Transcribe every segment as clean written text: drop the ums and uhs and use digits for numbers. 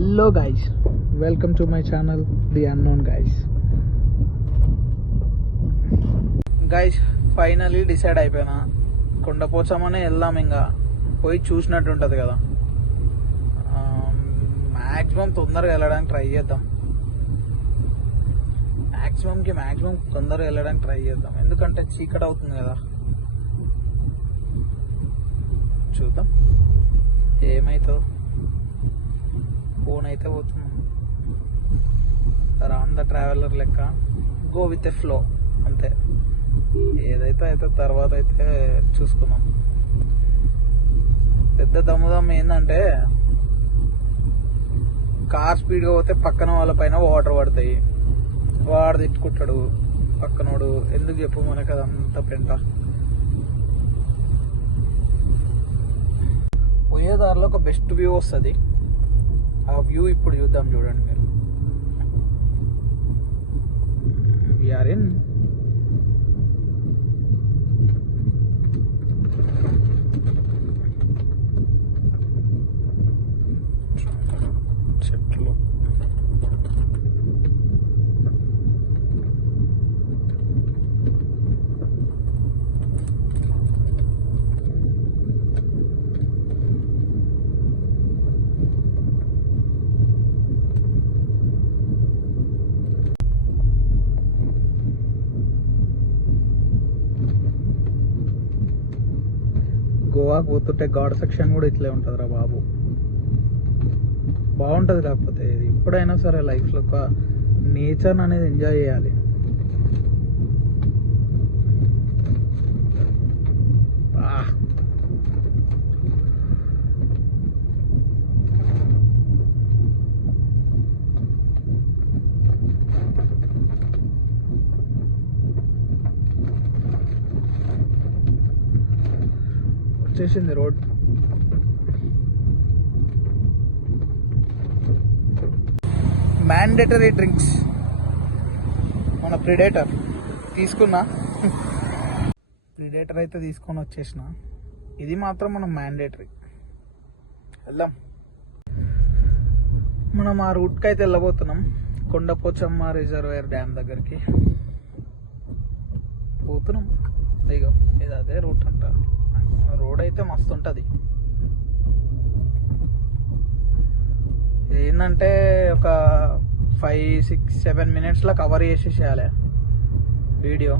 Hello guys, welcome to my channel the unknown guys. Guys finally decide అయిపోయినా, కొండపోచమనే వెళ్దాం. ఇంకా పోయి చూసినట్టు ఉంటుంది కదా. మ్యాక్సిమం తొందరగా వెళ్ళడానికి ట్రై చేద్దాం. మ్యాక్సిమం తొందరగా వెళ్ళడానికి ట్రై చేద్దాం, ఎందుకంటే చీకటి అవుతుంది కదా. చూద్దాం ఏమైతుందో. ఫోన్ అయితే పోతున్నాం, రాన్ ద ట్రావెలర్ లెక్క, గో విత్ ఎ ఫ్లో అంతే. ఏదైతే అయితే తర్వాత అయితే చూసుకున్నాం. పెద్ద దమ్ముదమ్ ఏంటంటే, కార్ స్పీడ్గా పోతే పక్కన వాళ్ళ పైన వాటర్ పడతాయి, వాడు తిట్టుకుంటాడు పక్కనోడు. ఎందుకు చెప్పు మనకు అదంతా పెంట. పోయే దారిలో ఒక బెస్ట్ వ్యూ వస్తుంది. ఆ వ్యూ ఇప్పుడు చూద్దాం. చూడండి మీరు, వీఆర్ ఇన్ చెట్లు. గోవా పోతుంటే ఘాట్ సెక్షన్ కూడా ఇట్లే ఉంటుంది రా బాబు, బాగుంటుంది. కాకపోతే ఎప్పుడైనా సరే లైఫ్లో ఒక నేచర్ అనేది ఎంజాయ్ చేయాలి. వచ్చేసింది రోడ్. మ్యాండేటరీ డ్రింక్స్ మన ప్రిడేటర్ తీసుకున్నా. ప్రిడేటర్ అయితే తీసుకొని వచ్చేసిన. ఇది మాత్రం మనం మ్యాండేటరీ వెళ్దాం. మనం ఆ రూట్కి అయితే వెళ్ళబోతున్నాం, కొండపోచమ్మ రిజర్వేయర్ డ్యామ్ దగ్గరికి పోతున్నాం. ఇగో ఇది అదే రూట్ అంట. రోడ్ అయితే మస్తు ఉంటుంది. ఏంటంటే ఒక 5-6-7 మినిట్స్లో కవర్ చేసేసేయాలి వీడియో.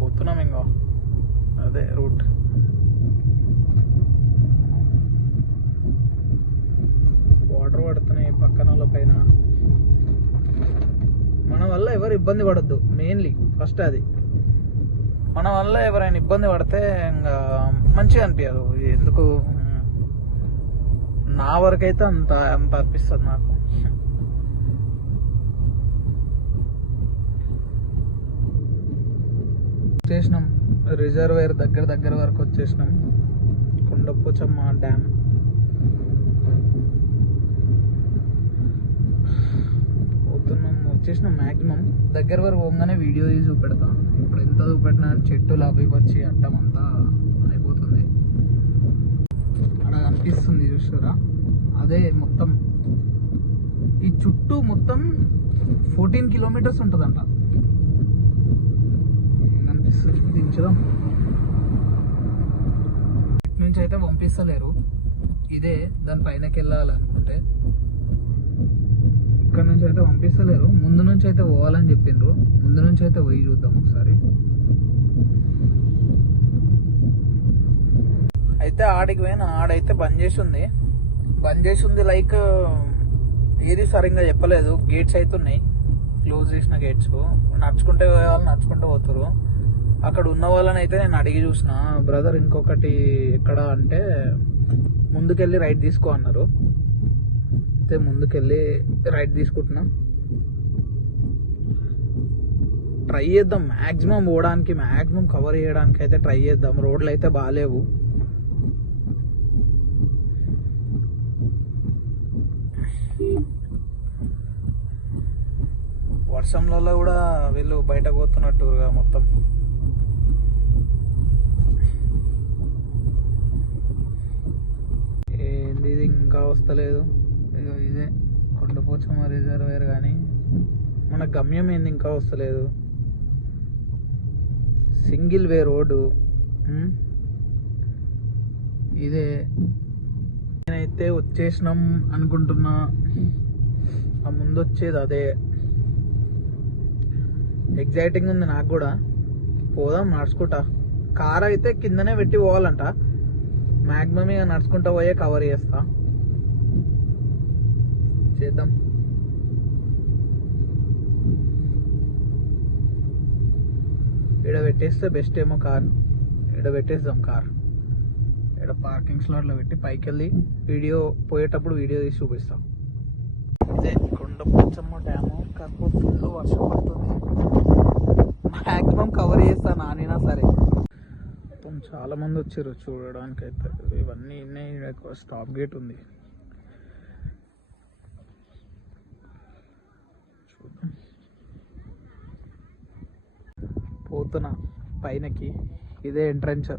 పోతున్నాం ఇంకో అదే రూట్. వాటర్ పడుతున్నాయి పక్కన వాళ్ళ పైన. మన వల్ల ఎవరు ఇబ్బంది పడద్దు, మెయిన్లీ ఫస్ట్ అది. మన వల్ల ఎవరైనా ఇబ్బంది పడితే ఇంకా మంచిగా అనిపించదు. ఎందుకు నా వరకైతే అంత అనిపిస్తుంది నాకు. వచ్చేసినాం రిజర్వేయర్ దగ్గర వరకు వచ్చేసినాం. కొండపోచమ్మ డ్యామ్ పోతున్నాం. వచ్చేసినాం. మ్యాక్సిమం దగ్గర వరకు పోగానే వీడియో తీసి చూపెడతాం. ఇప్పుడు ఎంత చూపెట్టినా చెట్టులు అవి వచ్చి అడ్డం అంతా అయిపోతుంది. అక్కడ అనిపిస్తుంది చూసారా, అదే మొత్తం ఈ చుట్టూ మొత్తం 14 కిలోమీటర్స్ ఉంటుందంట. అనిపిస్తుంది. దించుదాం. ఇటు నుంచి అయితే పంపిస్తలేరు, ఇదే దాని పైనకి వెళ్ళాలనుకుంటే. ఇక్కడ నుంచి అయితే పంపిస్తలేరు, ముందు నుంచి అయితే పోవాలని చెప్పిండ్రు. ముందు నుంచి అయితే పోయి చూద్దాం ఒకసారి. అయితే ఆడికి పోయినా, ఆడైతే బంద్ చేసి ఉంది. లైక్ ఏది సరిగ్గా చెప్పలేదు. గేట్స్ అయితే ఉన్నాయి, క్లోజ్ చేసిన గేట్స్. నడుచుకుంటే వాళ్ళు నడుచుకుంటూ పోతారు. అక్కడ ఉన్న వాళ్ళని అయితే నేను అడిగి చూసిన, బ్రదర్ ఇంకొకటి ఎక్కడ అంటే ముందుకెళ్ళి రైట్ తీసుకో అన్నారు. అయితే ముందుకెళ్ళి రైట్ తీసుకుంటున్నా. ట్రై చేద్దాం మ్యాక్సిమం పోవడానికి, మ్యాక్సిమం కవర్ చేయడానికి అయితే ట్రై చేద్దాం. రోడ్లు అయితే బాగాలేవు. వర్షంలలో కూడా వీళ్ళు బయటకు పోతున్నట్టుగా మొత్తం. ఇంకా వస్తలేదు. ఇగో ఇదే కొండపోచమ్మ రిజర్వేర్, కానీ మన గమ్యం ఏంది ఇంకా వస్తలేదు. సింగిల్ వే రోడ్డు ఇదే. నేనైతే వచ్చేసినాం అనుకుంటున్నా. ఆ ముందు వచ్చేది అదే. ఎగ్జైటింగ్ ఉంది నాకు కూడా. పోదాం నడుచుకుంటా. కార్ అయితే కిందనే పెట్టి పోవాలంట. మ్యాక్సిమం ఇక నడుచుకుంటా పోయే కవర్ చేస్తా. చేద్దాం. ఇక్కడ పెట్టేస్తే బెస్ట్ ఏమో కార్. ఇక్కడ పెట్టేద్దాం కార్. ఇక్కడ పార్కింగ్ స్లాట్లో పెట్టి పైకి వెళ్ళి పోయేటప్పుడు వీడియో తీసి చూపిస్తాం. ఇదే కొండపోచమ్మ డ్యాము. కాకపోతే ఫుల్ వర్షం పడుతుంది. మ్యాక్సిమం కవర్ చేస్తాను నానైనా సరే. మొత్తం చాలా మంది వచ్చారు చూడడానికి. అయితే ఇవన్నీ ఎక్కువ స్టాప్ గేట్ ఉంది. చూద్దాం. పోతున్నా పైనకి. ఇదే ఎంట్రన్స్.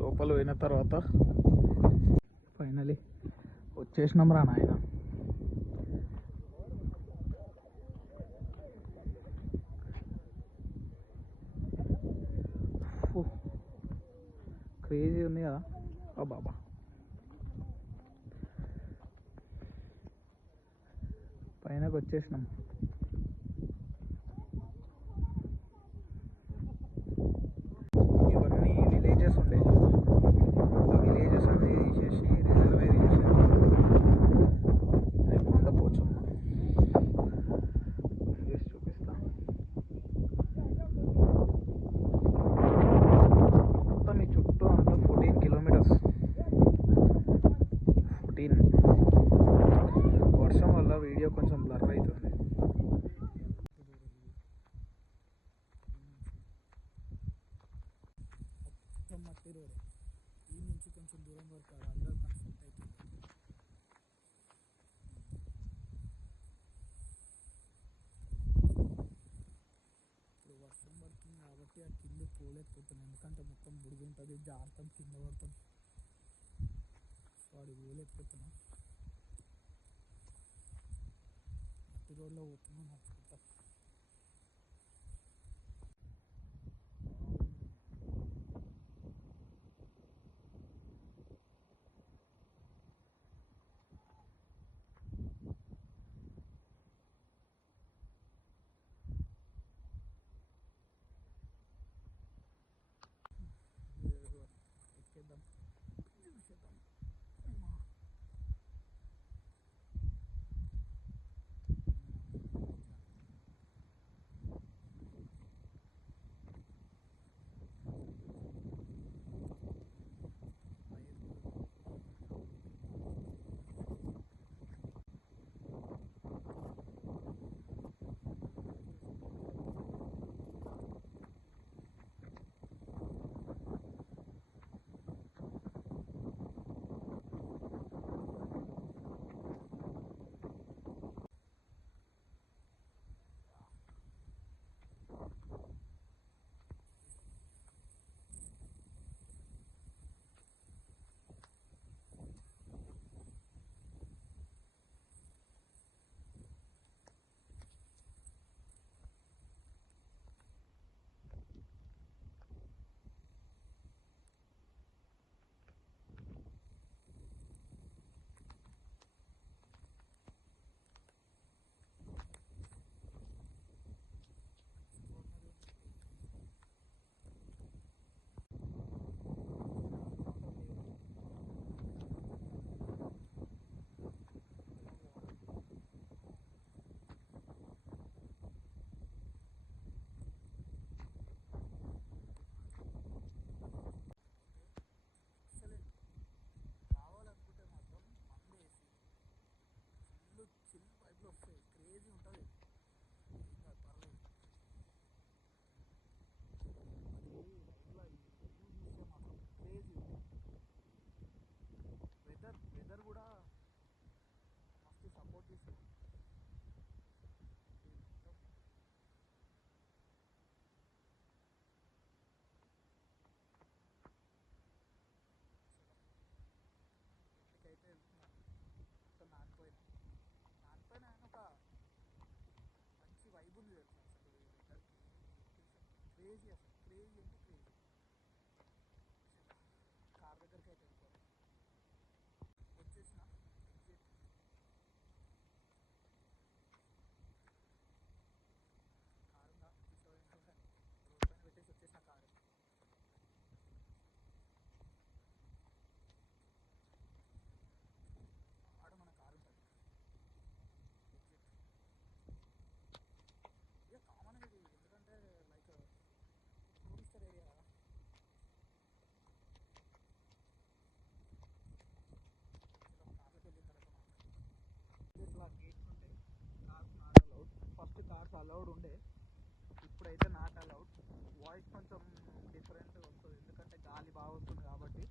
లోపల పోయిన తర్వాత ఫైనలీ వచ్చేసినాం రా నాయన. క్రేజీ ఉంది కదా బాబా. పైనకి వచ్చేసినాం. ఇవన్నీ విలేజెస్ ఉండే. ఆ విలేజెస్ అన్నీ తీసేసి రిజర్వేర్ చేశారు. కొండపోచమ్మ చేసి చూపిస్తా. మొత్తం ఈ చుట్టూ అంతా 14 కిలోమీటర్స్. 14. వర్షం వల్ల వీడియో కొంచెం బ్లర్ అవుతుంది. మట్టి రోడ్. ఈ నుంచి కొంచెం దూరం వరకు అందరూ కన్ఫర్ట్ అవుతుంది. ఇప్పుడు వర్షం పడుతుంది కాబట్టి ఆ కింద పోలేకపోతున్నాం. ఎందుకంటే మొత్తం బుడిగి ఉంటుంది. జాగ్రత్త కింద పడతాం. వాడు పోలేకపోతున్నాం. మట్టి రోడ్లో పోతున్నాం నడుచుకుంటాం. ఎక్కేద్దాం. క్రేజీ అసలు, క్రేజీ అంటే క్రేజీ. కార్ దగ్గరికి అయితే వెళ్ళిపోవాలి. వచ్చేసిన ఎగ్జిట్. కారు తీసుకోవడానికి రోడ్ పైన పెట్టేసి వచ్చేసిన కారు. ఆడ మన కారు ఉంటుంది. ఎగ్జిట్. ఇక కామన్ ఇది, ఎందుకంటే లైక్ టూరిస్టర్ ఏరియా కదా. కార్లోకి వెళ్ళిన తర్వాత మాత్రం ఇట్లా గేట్స్ ఉంటాయి. Cars not allowed. First cars allowed ఉండే, ఇప్పుడైతే నాట్ అలౌడ్. వాయిస్ కొంచెం డిఫరెంట్ వస్తుంది, ఎందుకంటే గాలి బాగా వస్తుంది కాబట్టి.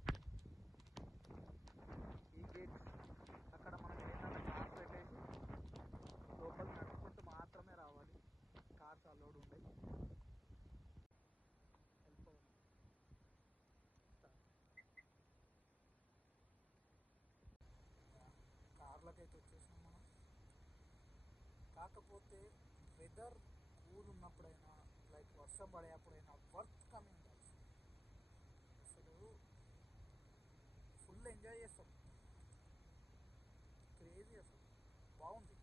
ఈ గేట్ అక్కడ మనం ఏదైనా కార్స్ పెట్టేసి లోపల నడుచుకుంటూ మాత్రమే రావాలి. కార్స్ అలౌడ్ ఉండే. వెళ్ళిపోదాం. కార్లోకి అయితే వచ్చేసినాం మనం. కాకపోతే వెదర్ కూల్ ఉన్నప్పుడైనా, లైక్ వర్షం పడేటప్పుడైనా వర్త్ కమింగ్ గైస్. అసలు ఫుల్ ఎంజాయ్ చేస్తాం. క్రేజీ అసలు, బాగుంది.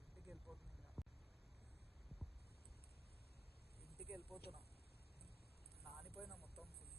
ఇంటికి వెళ్ళిపోతున్నాం ఇంకా. ఇంటికి వెళ్ళిపోతున్నాం. నానిపోయినా మొత్తం ఫుల్